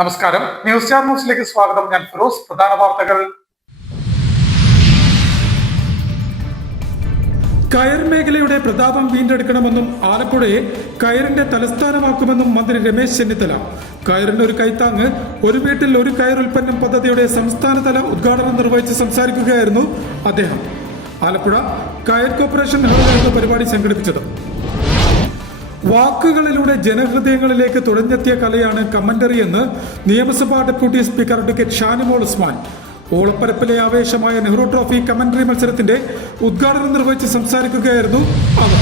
നമസ്കാരം. News star ന്യൂസിലേക്ക് സ്വാഗതം. ഞാൻ ഫിറോസ്. പ്രധാന വാർത്തകൾ. കയർ മേഖലയുടെ പ്രതാപം വീണ്ടെടുക്കണമെന്നും ആലപ്പുഴയെ കയറിന്റെ തലസ്ഥാനമാക്കുമെന്നും മന്ത്രി രമേശ് ചെന്നിത്തല. കയറിന്റെ ഒരു കൈത്താങ്ങ്, ഒരു വീട്ടിൽ ഒരു കയർ ഉൽപ്പന്നം പദ്ധതിയുടെ സംസ്ഥാനതല ഉദ്ഘാടനം നിർവഹിച്ച് സംസാരിക്കുകയായിരുന്നു അദ്ദേഹം. ആലപ്പുഴ കയർ കോർപ്പറേഷൻ ഹാളിലാണ് പരിപാടി സംഘടിപ്പിച്ചത്. വാക്കുകളിലൂടെ ജനഹൃദയങ്ങളിലേക്ക് തുഴഞ്ഞെത്തിയ കലയാണ് കമന്ററി എന്ന് നിയമസഭാ deputy speaker advocate Shanimol Usman. ഓളപ്പരപ്പിലെ ആവേശമായ നെഹ്റു ട്രോഫി കമന്ററി മത്സരത്തിന്റെ ഉദ്ഘാടനം നിർവഹിച്ച് സംസാരിക്കുകയായിരുന്നു അവർ.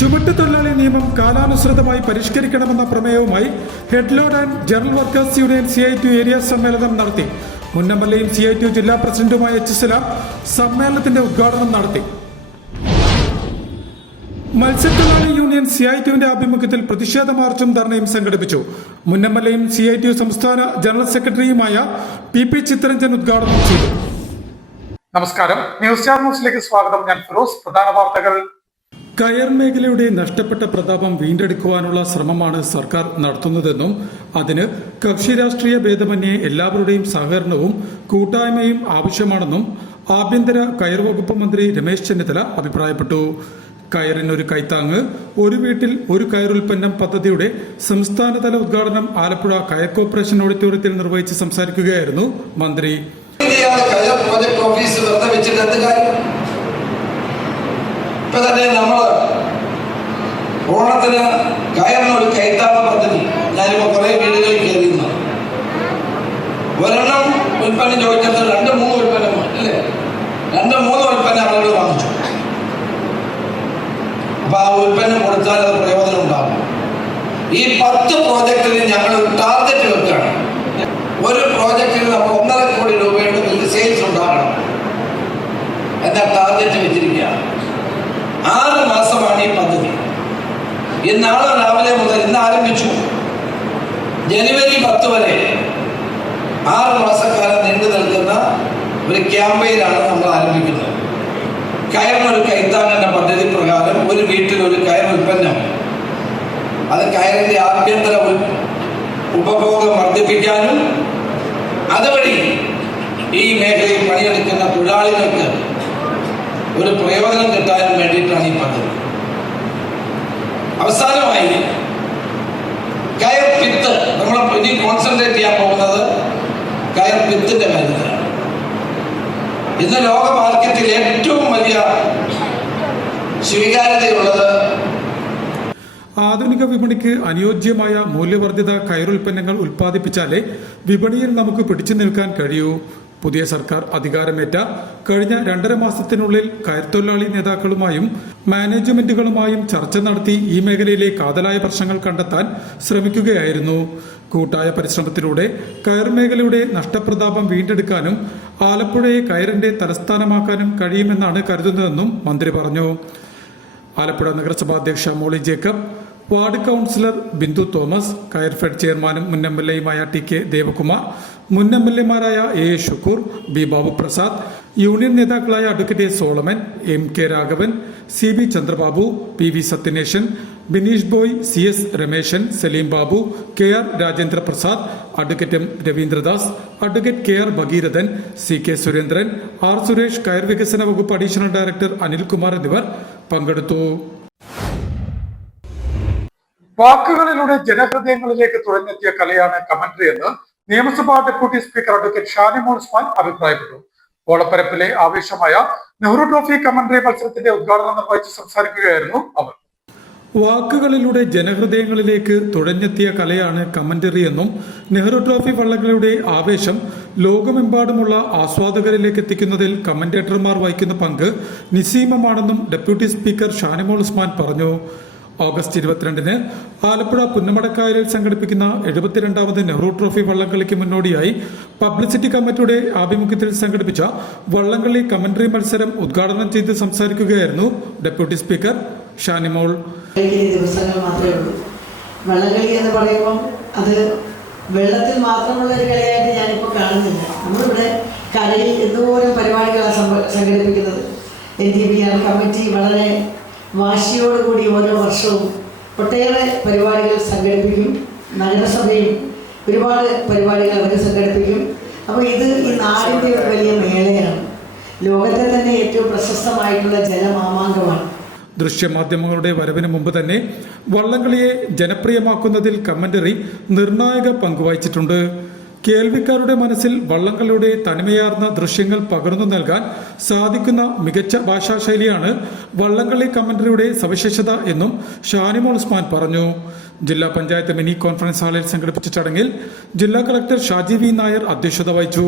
ചുമട്ടുതൊഴിലാളി നിയമം കാലാനുസൃതമായി പരിഷ്കരിക്കണമെന്ന പ്രമേയവുമായി head load and general workers union CITU area സമ്മേളനം നടത്തി. മുൻ MLAയും CITU ജില്ലാ പ്രസിഡന്റുമായ H. സലാം സമ്മേളനത്തിന്റെ ഉദ്ഘാടനം നടത്തി. മത്സ്യത്തൊഴിലാളി യൂണിയൻ CITUവിന്റെ ആഭിമുഖ്യത്തിൽ പ്രതിഷേധ മാർച്ചും ധർണയും സംഘടിപ്പിച്ചു. മുൻ MLAയും CITU സംസ്ഥാന ജനറൽ സെക്രട്ടറിയുമായ PP ചിത്തരഞ്ജൻ ഉദ്ഘാടനം ചെയ്തു. നമസ്കാരം. ന്യൂസ് സ്റ്റാർ ന്യൂസിലേക്ക് സ്വാഗതം. ഞാൻ ഫിറോസ്. പ്രധാന വാർത്തകൾ. കയർ മേഖലയുടെ നഷ്ടപ്പെട്ട പ്രതാപം വീണ്ടെടുക്കുവാനുള്ള ശ്രമമാണ് സർക്കാർ നടത്തുന്നതെന്നും അതിന് കക്ഷി രാഷ്ട്രീയ ഭേദമന്യേ എല്ലാവരുടെയും സഹകരണവും കൂട്ടായ്മയും ആവശ്യമാണെന്നും ആഭ്യന്തര കയർ വകുപ്പ് മന്ത്രി രമേശ് ചെന്നിത്തല അഭിപ്രായപ്പെട്ടു. കയറിനൊരു കൈത്താങ്ങ്, ഒരു വീട്ടിൽ ഒരു കയർ ഉൽപ്പന്നം പദ്ധതിയുടെ സംസ്ഥാനതല ഉദ്ഘാടനം ആലപ്പുഴ കയർ കോർപ്പറേഷൻ ഓഡിറ്റോറിയത്തിൽ നിർവഹിച്ച് സംസാരിക്കുകയായിരുന്നു മന്ത്രി. ഓണത്തിന് കയറിനൊരു കൈത്താങ്ങ് പദ്ധതി ഞാനിപ്പോ കുറെ വീടുകളിൽ കയറിയിരുന്നു. ഒരെണ്ണം ഉൽപ്പന്നം ചോദിച്ചത് 2-3 ഉൽപ്പന്നം അല്ലേ, 2-3 ഉൽപ്പന്നം ആളുകൾ വാങ്ങിച്ചു. അപ്പൊ ആ ഉൽപ്പന്നം കൊടുത്താൽ അത് പ്രയോജനം ഉണ്ടാകും. ഈ 10 പ്രോജക്റ്റിന് ഞങ്ങൾ ഒരു ടാർഗറ്റ് വെക്കുകയാണ്. ഒരു പ്രോജക്റ്റിന് നമ്മൾ 1.5 കോടി രൂപയുടെ സെയിൽസ് ഉണ്ടാകണം എന്ന ടാർഗറ്റ് വെച്ചിരിക്കുകയാണ്. 6 മാസമാണ് ഈ പദ്ധതി. ഇന്നാളെ രാവിലെ മുതൽ ഇന്ന് ആരംഭിച്ചു. ജനുവരി 10 വരെ 6 മാസക്കാലം നീണ്ടു നിൽക്കുന്ന ഒരു ക്യാമ്പയിനാണ് നമ്മൾ ആരംഭിക്കുന്നത്. കയറിനൊരു കൈത്താങ്ങ് എന്ന പദ്ധതി പ്രകാരം ഒരു വീട്ടിൽ ഒരു കയർ ഉൽപ്പന്നം, അത് കയറിന്റെ ആഭ്യന്തര ഉപഭോഗം വർദ്ധിപ്പിക്കാനും അതുവഴി ഈ മേഖലയിൽ പണിയെടുക്കുന്ന തൊഴിലാളികൾക്ക് ഒരു പ്രയോജനം കിട്ടാനും വേണ്ടിയിട്ടാണ് ഈ പദ്ധതി. അവസാനമായി കയർ പിത്ത്, നമ്മൾ ഇനി കോൺസെൻട്രേറ്റ് ചെയ്യാൻ പോകുന്നത് കയർ പിത്തിന്റെ കാര്യത്തിലാണ്. ഇന്ന് ലോക മാർക്കറ്റിൽ ഏറ്റവും വലിയ സ്വീകാര്യതയുള്ളത് ആധുനിക വിപണിക്ക് അനുയോജ്യമായ മൂല്യവർദ്ധിത കയറുൽപ്പന്നങ്ങൾ ഉൽപ്പാദിപ്പിച്ചാലേ വിപണിയിൽ നമുക്ക് പിടിച്ചു നിൽക്കാൻ കഴിയൂ. പുതിയ സർക്കാർ അധികാരമേറ്റ കഴിഞ്ഞ 2.5 മാസത്തിനുള്ളിൽ കയർതൊഴിലാളി നേതാക്കളുമായും മാനേജ്മെന്റുകളുമായും ചർച്ച നടത്തി ഈ മേഖലയിലെ കാതലായ പ്രശ്നങ്ങൾ കണ്ടെത്താൻ ശ്രമിക്കുകയായിരുന്നു. കൂട്ടായ പരിശ്രമത്തിലൂടെ കയർ മേഖലയുടെ നഷ്ടപ്രതാപം വീണ്ടെടുക്കാനും ആലപ്പുഴയെ കയറിന്റെ തലസ്ഥാനമാക്കാനും കഴിയുമെന്നാണ് കരുതുന്നതെന്നും മന്ത്രി പറഞ്ഞു. ആലപ്പുഴ നഗരസഭാ അധ്യക്ഷ മോളി ജേക്കബ്, വാർഡ് കൌൺസിലർ ബിന്ദു തോമസ്, കയർഫെഡ് ചെയർമാനും മുൻ MLAയുമായ TK ദേവകുമാർ, മുൻ MLAമാരായ A. Shukkoor, B. Babuprasad, union നേതാക്കളായ advocate A. Solomon, M.K. Raghavan, CB Chandrababu, PV Sathyaneshan, Bineesh Boy, CS Rameshan, Saleem Babu, KR Rajendra Prasad, advocate M. Raveendradas, advocate KR Bhageerathan, CK Surendran, R. Suresh, കയർ വികസന വകുപ്പ് അഡീഷണൽ ഡയറക്ടർ അനിൽകുമാർ എന്നിവർ പങ്കെടുത്തു. വാക്കുകളിലൂടെ ജനഹൃദയങ്ങളിലേക്ക് തുഴഞ്ഞെത്തിയ കലയാണ് കമന്ററി എന്ന് നിയമസഭാ deputy speaker advocate Shanimol Usman അഭിപ്രായപ്പെട്ടു. ഓളപ്പരപ്പിലെ ആവേശമായ നെഹ്റു ട്രോഫി കമന്ററി മത്സരത്തിന്റെ ഉദ്ഘാടനം നിർവഹിച്ച് സംസാരിക്കുകയായിരുന്നു അവർ. വാക്കുകളിലൂടെ ജനഹൃദയങ്ങളിലേക്ക് തുഴഞ്ഞെത്തിയ കലയാണ് കമന്ററി എന്നും നെഹ്റു ട്രോഫി വള്ളങ്ങളുടെ ആവേശം ലോകമെമ്പാടുമുള്ള ആസ്വാദകരിലേക്ക് എത്തിക്കുന്നതിൽ കമന്റേറ്റർമാർ വഹിക്കുന്ന പങ്ക് നിസ്സീമമാണെന്നും ഡെപ്യൂട്ടി സ്പീക്കർ ഷാനിമോൾ ഉസ്മാൻ പറഞ്ഞു. ഓഗസ്റ്റ് 22-ന് ആലപ്പുഴ പുന്നമടക്കായലിൽ സംഘടിപ്പിക്കുന്ന 72ാമത് നെഹ്റു ട്രോഫി വള്ളംകളിക്ക് മുന്നോടിയായി പബ്ലിസിറ്റി കമ്മിറ്റിയുടെ ആഭിമുഖ്യത്തിൽ സംഘടിപ്പിച്ച വള്ളംകളി കമന്ററി മത്സരം ഉദ്ഘാടനം ചെയ്ത് സംസാരിക്കുകയായിരുന്നു ഡെപ്യൂട്ടി സ്പീക്കർ ഷാനിമോൾ. ദിവസങ്ങൾ മാത്രമേ ഉള്ളൂ. വള്ളംകളി എന്ന് പറയുമ്പോൾ അത് വെള്ളത്തിൽ മാത്രമുള്ള ഒരു കളിയായിട്ട് ഞാനിപ്പോൾ കാണുന്നില്ല. നമ്മളിവിടെ കരയിൽ എന്തോരം പരിപാടികളാണ് സംഘടിപ്പിക്കുന്നത്. NTPR കമ്മിറ്റി വളരെ വാശിയോടുകൂടി ഓരോ വർഷവും ഒട്ടേറെ പരിപാടികൾ സംഘടിപ്പിക്കും. നഗരസഭയും ഒരുപാട് പരിപാടികൾ അവർ സംഘടിപ്പിക്കും. അപ്പോൾ ഇത് ഈ നാടിൻ്റെ ഒരു വലിയ മേളയാണ്. ലോകത്തെ തന്നെ ഏറ്റവും പ്രശസ്തമായിട്ടുള്ള ജലമാമാങ്കമാണ്. ദൃശ്യമാധ്യമങ്ങളുടെ വരവിന് മുമ്പ് തന്നെ വള്ളംകളിയെ ജനപ്രിയമാക്കുന്നതിൽ കമന്ററി നിർണായക പങ്കുവഹിച്ചിട്ടുണ്ട്. കേൾവിക്കാരുടെ മനസ്സിൽ വള്ളംകളിയുടെ തനിമയാർന്ന ദൃശ്യങ്ങൾ പകർന്നു നൽകാൻ സാധിക്കുന്ന മികച്ച ഭാഷാശൈലിയാണ് വള്ളംകളി കമന്ററിയുടെ സവിശേഷത എന്നും ഷാനിമോൾ ഉസ്മാൻ പറഞ്ഞു. ജില്ലാ പഞ്ചായത്ത് മിനി കോൺഫറൻസ് ഹാളിൽ സംഘടിപ്പിച്ച ചടങ്ങിൽ ജില്ലാ കളക്ടർ ഷാജി വി നായർ അധ്യക്ഷത വഹിച്ചു.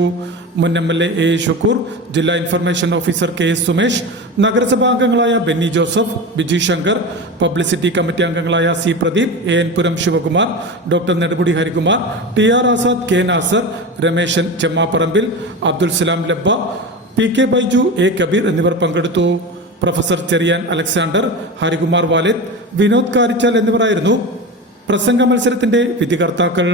മുൻ MLA A. ഷുക്കൂർ, ജില്ലാ ഇൻഫർമേഷൻ ഓഫീസർ KS സുമേഷ്, നഗരസഭാംഗങ്ങളായ ബെന്നി ജോസഫ്, ബിജി ശങ്കർ, പബ്ലിസിറ്റി കമ്മിറ്റി അംഗങ്ങളായ C. Pradeep, AN Puram Sivakumar, doctor Nedumudi Harikumar, TR Azad, K. Nasar, Rameshan Chemmapparambil, Abdul Salam Labba, PK Baiju, A. Kabeer എന്നിവർ പങ്കെടുത്തു. പ്രൊഫസർ ചെറിയാൻ അലക്സാണ്ടർ, ഹരികുമാർ വാലേത്, വിനോദ് കാരിച്ചാൽ എന്നിവരായിരുന്നു പ്രസംഗ മത്സരത്തിന്റെ വിധികർത്താക്കൾ.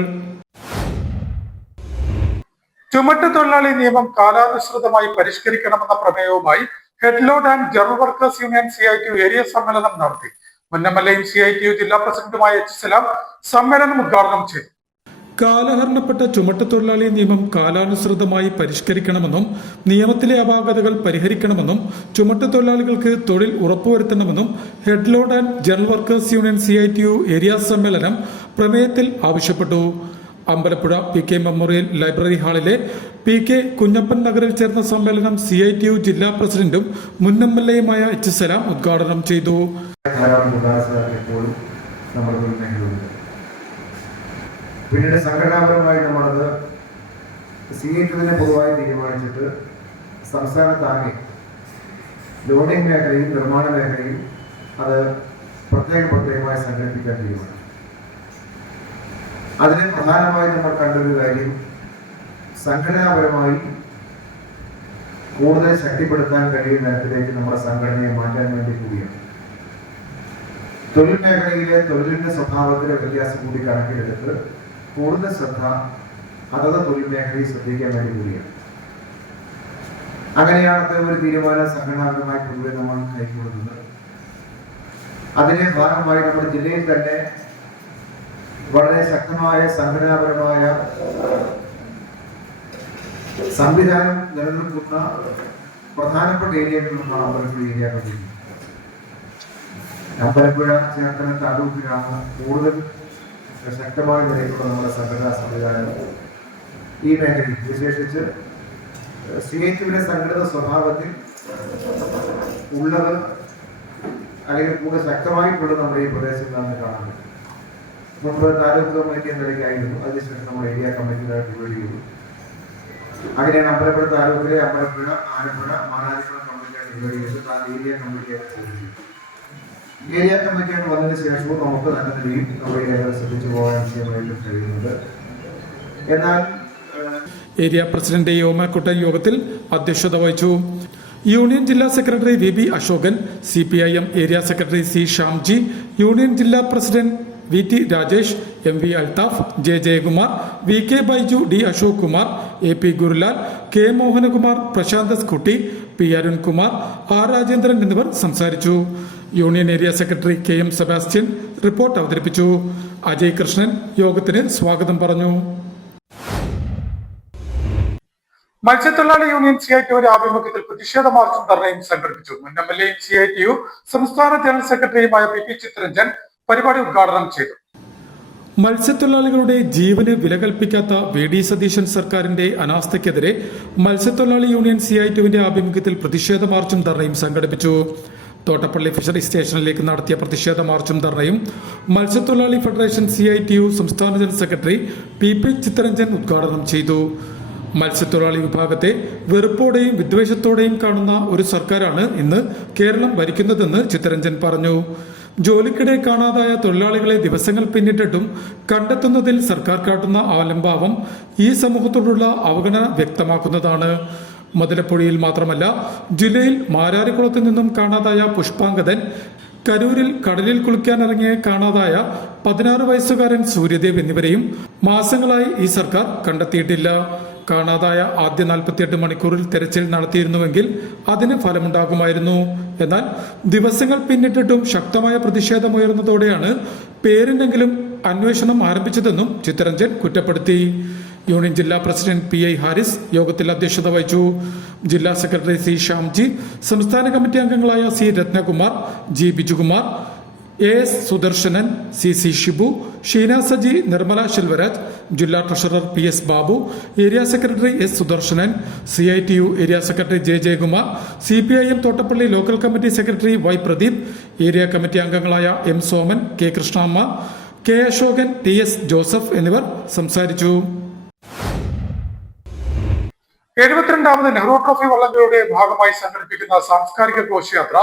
ചുമട്ടുതൊഴിലാളി നിയമം കാലാനുസൃതമായി പരിഷ്കരിക്കണമെന്ന പ്രമേയവുമായി head load and general workers union CITU area സമ്മേളനം നടത്തി. മുൻ MLAയും CITU ജില്ലാ പ്രസിഡന്റുമായ H. സലാം സമ്മേളനം ഉദ്ഘാടനം ചെയ്തു. കാലഹരണപ്പെട്ട ചുമട്ടുതൊഴിലാളി നിയമം കാലാനുസൃതമായി പരിഷ്കരിക്കണമെന്നും നിയമത്തിലെ അപാകതകൾ പരിഹരിക്കണമെന്നും ചുമട്ടുതൊഴിലാളികൾക്ക് തൊഴിൽ ഉറപ്പുവരുത്തണമെന്നും head load and general workers union CITU area സമ്മേളനം പ്രമേയത്തിൽ ആവശ്യപ്പെട്ടു. അമ്പലപ്പുഴ PK മെമ്മോറിയൽ ലൈബ്രറി ഹാളിലെ PK കുഞ്ഞപ്പൻ നഗറിൽ ചേർന്ന സമ്മേളനം CITU ജില്ലാ പ്രസിഡന്റും മുൻ MLAയുമായ H. സലാം ഉദ്ഘാടനം ചെയ്തു. പിന്നീട് സംഘടനാപരമായി നമ്മളത് CITUവിനെ പൊതുവായി തീരുമാനിച്ചിട്ട് സംസ്ഥാനത്താകെ ലോഡിംഗ് മേഖലയും നിർമ്മാണ മേഖലയും അത് പ്രത്യേകമായി സംഘടിപ്പിക്കാൻ തീരുമാനിച്ചു. അതിന് പ്രധാനമായി നമ്മൾ കണ്ടൊരു കാര്യം സംഘടനാപരമായി കൂടുതൽ ശക്തിപ്പെടുത്താൻ കഴിയുന്ന തരത്തിലേക്ക് നമ്മുടെ സംഘടനയെ മാറ്റാൻ വേണ്ടി കൂടിയാണ്. തൊഴിൽ മേഖലയിലെ തൊഴിലിന്റെ സ്വഭാവത്തിലെ വ്യത്യാസം കൂടി കണക്കിലെടുത്ത് കൂടുതൽ ശ്രദ്ധ അതത് തൊഴിൽ മേഖലയിൽ ശ്രദ്ധിക്കാൻ വേണ്ടി കൂടിയാണ്. അങ്ങനെയാണ് ഒരു തീരുമാനം സംഘടനാപരമായി പൊതുവെ നമ്മൾ കൈക്കൊള്ളുന്നത്. അതിന്റെ ഭാഗമായി നമ്മുടെ ജില്ലയിൽ തന്നെ വളരെ ശക്തമായ സംഘടനാപരമായ സംവിധാനം നിലനിൽക്കുന്ന പ്രധാനപ്പെട്ട ഏരിയകളിലൊന്നാണ് അമ്പലപ്പുഴ ഏരിയ കമ്മിറ്റി. അമ്പലപ്പുഴ, ചേർത്തല, താലൂക്കിലാണ് കൂടുതൽ ശക്തമായ നിലയിലുള്ള നമ്മുടെ സംഘടനാ സംവിധാനം. ഈ മേഖലയിൽ വിശേഷിച്ച് CITUവിന്റെ സംഘടിത സ്വഭാവത്തിൽ ഉള്ളത് അല്ലെങ്കിൽ കൂടുതൽ ശക്തമായിട്ടുള്ളത് നമ്മുടെ ഈ പ്രദേശത്താണ് കാണുന്നത്. മുമ്പ് താലൂക്ക് കമ്മിറ്റി എന്ന നിലയ്ക്കായിരുന്നു, അതിനുശേഷം നമ്മൾ ഏരിയ കമ്മിറ്റിയിലായിട്ട് ഡിവൈഡ് ചെയ്തു. അങ്ങനെയാണ് അമ്പലപ്പുഴ താലൂക്കിലെ അമ്പലപ്പുഴ, ആലപ്പുഴ, മാനാരിപ്പുഴ കമ്മിറ്റിയായിട്ട് ഡിവൈഡ് ചെയ്ത് ഏരിയ കമ്മിറ്റിയായിട്ട് ചെയ്തു. ഏരിയ കമ്മിറ്റിയാണ് വന്നതിന് ശേഷവും നമുക്ക് നല്ല നിലയിൽ നമ്മുടെ ഏരിയകളെ ശ്രദ്ധിച്ചു പോകാൻ വിഷയമായിട്ട് കഴിയുന്നത്. എന്നാൽ ഏരിയ പ്രസിഡന്റ് ഓമക്കുട്ടൻ യോഗത്തിൽ അധ്യക്ഷത വഹിച്ചു. യൂണിയൻ ജില്ലാ secretary VB Ashokan, CPIM area secretary C. Shyamji, union ജില്ലാ president VT Rajesh, MV Althaf, J. Jayakumar, VK Baiju, D. Ashok Kumar, AP Gurulal, K. Mohanakumar, Prashanth സ്കുട്ടി, P. അരുൺകുമാർ, R. രാജേന്ദ്രൻ എന്നിവർ സംസാരിച്ചു. Union area secretary KM Sebastian report അവതരിപ്പിച്ചു. അജയ് കൃഷ്ണൻ യോഗത്തിന് സ്വാഗതം പറഞ്ഞു. മത്സ്യത്തൊഴിലാളി യൂണിയൻ CITUവിന്റെ ആഭിമുഖ്യത്തിൽ പ്രതിഷേധ മാർച്ചും ധർണയും സംഘടിപ്പിച്ചു. മുൻ MLAയും CITU സംസ്ഥാന ജനറൽ സെക്രട്ടറിയുമായ PP ചിത്തരഞ്ജൻ പരിപാടി ഉദ്ഘാടനം ചെയ്തു. മത്സ്യത്തൊഴിലാളികളുടെ ജീവന് വില കൽപ്പിക്കാത്ത VD സതീശൻ സർക്കാരിന്റെ അനാസ്ഥയ്ക്കെതിരെ മത്സ്യത്തൊഴിലാളി യൂണിയൻ CITUവിന്റെ ആഭിമുഖ്യത്തിൽ പ്രതിഷേധ മാർച്ചും ധർണയും സംഘടിപ്പിച്ചു. തോട്ടപ്പള്ളി ഫിഷറി സ്റ്റേഷനിലേക്ക് നടത്തിയ പ്രതിഷേധ മാർച്ചും ധർണയും മത്സ്യത്തൊഴിലാളി ഫെഡറേഷൻ CITU സംസ്ഥാന ജനറൽ സെക്രട്ടറി PP ചിത്തരഞ്ജൻ ഉദ്ഘാടനം ചെയ്തു. മത്സ്യത്തൊഴിലാളി വിഭാഗത്തെ വെറുപ്പോടെയും വിദ്വേഷത്തോടെയും കാണുന്ന ഒരു സർക്കാരാണ് ഇന്ന് കേരളം ഭരിക്കുന്നതെന്ന് ചിത്തരഞ്ജൻ പറഞ്ഞു. ജോലിക്കിടെ കാണാതായ തൊഴിലാളികളെ ദിവസങ്ങൾ പിന്നിട്ടിട്ടും കണ്ടെത്തുന്നതിൽ സർക്കാർ കാട്ടുന്ന ആലംഭാവം ഈ സമൂഹത്തോടുള്ള അവഗണന വ്യക്തമാക്കുന്നതാണ്. മുതലപ്പുഴയിൽ മാത്രമല്ല, ജില്ലയിൽ മാരാരിക്കുളത്ത് നിന്നും കാണാതായ പുഷ്പാങ്കദൻ, കരൂരിൽ കടലിൽ കുളിക്കാനിറങ്ങിയ കാണാതായ 16 വയസ്സുകാരൻ സൂര്യദേവ് എന്നിവരെയും മാസങ്ങളായി ഈ സർക്കാർ കണ്ടെത്തിയിട്ടില്ല. കാണാതായ ആദ്യ 48 മണിക്കൂറിൽ തെരച്ചിൽ നടത്തിയിരുന്നുവെങ്കിൽ അതിന് ഫലമുണ്ടാകുമായിരുന്നു. എന്നാൽ ദിവസങ്ങൾ പിന്നിട്ടിട്ടും ശക്തമായ പ്രതിഷേധമുയർന്നതോടെയാണ് പേരിനെങ്കിലും അന്വേഷണം ആരംഭിച്ചതെന്നും ചിത്തരഞ്ജൻ കുറ്റപ്പെടുത്തി. യൂണിയൻ ജില്ലാ പ്രസിഡന്റ് PI ഹാരിസ് യോഗത്തിൽ അധ്യക്ഷത വഹിച്ചു. ജില്ലാ സെക്രട്ടറി C ശ്യാംജി, സംസ്ഥാന കമ്മിറ്റി അംഗങ്ങളായ C Ratnakumar, G Bijukumar, AS Sudarsanan, CC Shibu, Sheena Saji, Nirmala Selvaraj, ജില്ലാ treasurer PS Babu, area secretary S Sudarshanan, CITU area secretary J Jayakumar, CPIM Thottappally local committee secretary Y Pradeep, area committee അംഗങ്ങളായ M Soman, K Krishnamma, K Ashokan, TS Joseph എന്നിവർ സംസാരിച്ചു. 72ാമത് നെഹ്റു ട്രോഫി വള്ളംകളിയുടെ ഭാഗമായി സംഘടിപ്പിക്കുന്ന സാംസ്കാരിക ഘോഷയാത്ര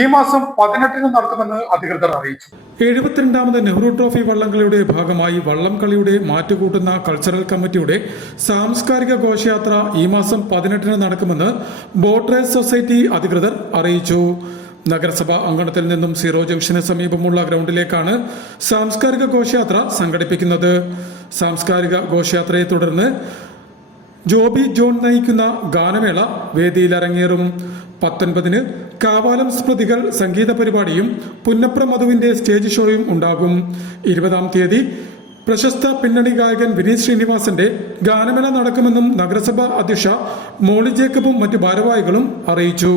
ഈ മാസം 18-ന് നടത്തുമെന്ന് അധികൃതർ അറിയിച്ചു. 72ാമത് നെഹ്റു ട്രോഫി വള്ളംകളിയുടെ ഭാഗമായി വള്ളംകളിയുടെ മാറ്റുകൂട്ടുന്ന കൾച്ചറൽ കമ്മിറ്റിയുടെ സാംസ്കാരിക ഘോഷയാത്ര ഈ മാസം 18-ന് നടക്കുമെന്ന് ബോട്ട് റേസ് സൊസൈറ്റി അധികൃതർ അറിയിച്ചു. നഗരസഭാ അങ്കണത്തിൽ നിന്നും സീറോ ജംഗ്ഷന് സമീപമുള്ള ഗ്രൗണ്ടിലേക്കാണ് സാംസ്കാരിക ഘോഷയാത്ര സംഘടിപ്പിക്കുന്നത്. സാംസ്കാരിക ഘോഷയാത്രയെ തുടർന്ന് ജോബി ജോൺ നയിക്കുന്ന ഗാനമേള വേദിയിൽ അരങ്ങേറും. 19-ന് കാവാലം സ്മൃതികൾ സംഗീത പരിപാടിയും പുന്നപ്ര മധുവിന്റെ സ്റ്റേജ് ഷോയും ഉണ്ടാകും. 20-ാം തീയതി പ്രശസ്ത പിന്നണി ഗായകൻ വിനീത് ശ്രീനിവാസന്റെ ഗാനമേള നടക്കുമെന്നും നഗരസഭാ അധ്യക്ഷ മോളി ജേക്കബും മറ്റ് ഭാരവാഹികളും അറിയിച്ചു.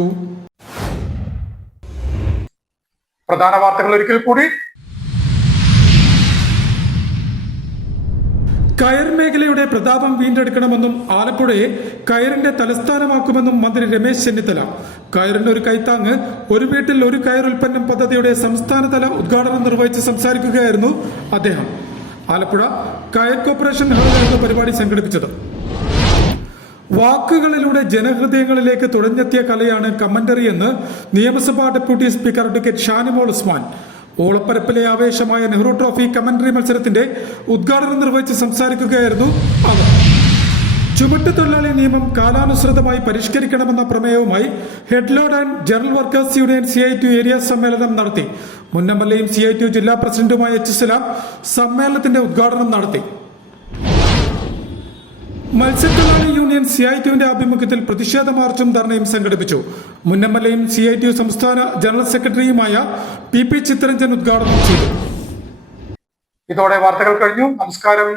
പ്രധാന വാർത്തകൾ ഒരിക്കൽ കൂടി. കയർ മേഖലയുടെ പ്രതാപം വീണ്ടെടുക്കണമെന്നും ആലപ്പുഴയെ കയറിന്റെ തലസ്ഥാനമാക്കുമെന്നും മന്ത്രി രമേശ് ചെന്നിത്തല. കയറിന്റെ ഒരു കൈത്താങ്ങ് ഒരു വീട്ടിൽ ഒരു കയർ ഉൽപ്പന്നം പദ്ധതിയുടെ സംസ്ഥാനതല ഉദ്ഘാടനം നിർവഹിച്ച് സംസാരിക്കുകയായിരുന്നു അദ്ദേഹം. ആലപ്പുഴ കയർ കോർപ്പറേഷൻ ഹാളിലാണ് പരിപാടി സംഘടിപ്പിച്ചത്. വാക്കുകളിലൂടെ ജനഹൃദയങ്ങളിലേക്ക് തുഴഞ്ഞെത്തിയ കലയാണ് കമന്ററി എന്ന് നിയമസഭാ deputy speaker advocate Shanimol Usman ഓളപ്പരപ്പിലെ ആവേശമായ നെഹ്റു ട്രോഫി കമന്ററി മത്സരത്തിന്റെ ഉദ്ഘാടനം നിർവഹിച്ച് സംസാരിക്കുകയായിരുന്നു അവർ. ചുമട്ടുതൊഴിലാളി നിയമം കാലാനുസൃതമായി പരിഷ്കരിക്കണമെന്ന പ്രമേയവുമായി head load and general workers union CITU area സമ്മേളനം നടത്തി. മുൻ MLAയും CITU ജില്ലാ പ്രസിഡന്റുമായ H സലാം സമ്മേളനത്തിന്റെ ഉദ്ഘാടനം നടത്തി. മത്സ്യത്തൊഴിലാളി യൂണിയൻ CITUവിന്റെ ആഭിമുഖ്യത്തിൽ പ്രതിഷേധ മാർച്ചും ധർണയും സംഘടിപ്പിച്ചു. മുൻ MLAയും CITU സംസ്ഥാന ജനറൽ സെക്രട്ടറിയുമായ PP ചിത്തരഞ്ജൻ ഉദ്ഘാടനം ചെയ്തു. ഇതോടെ വാർത്തകൾ കഴിഞ്ഞു. നമസ്കാരം.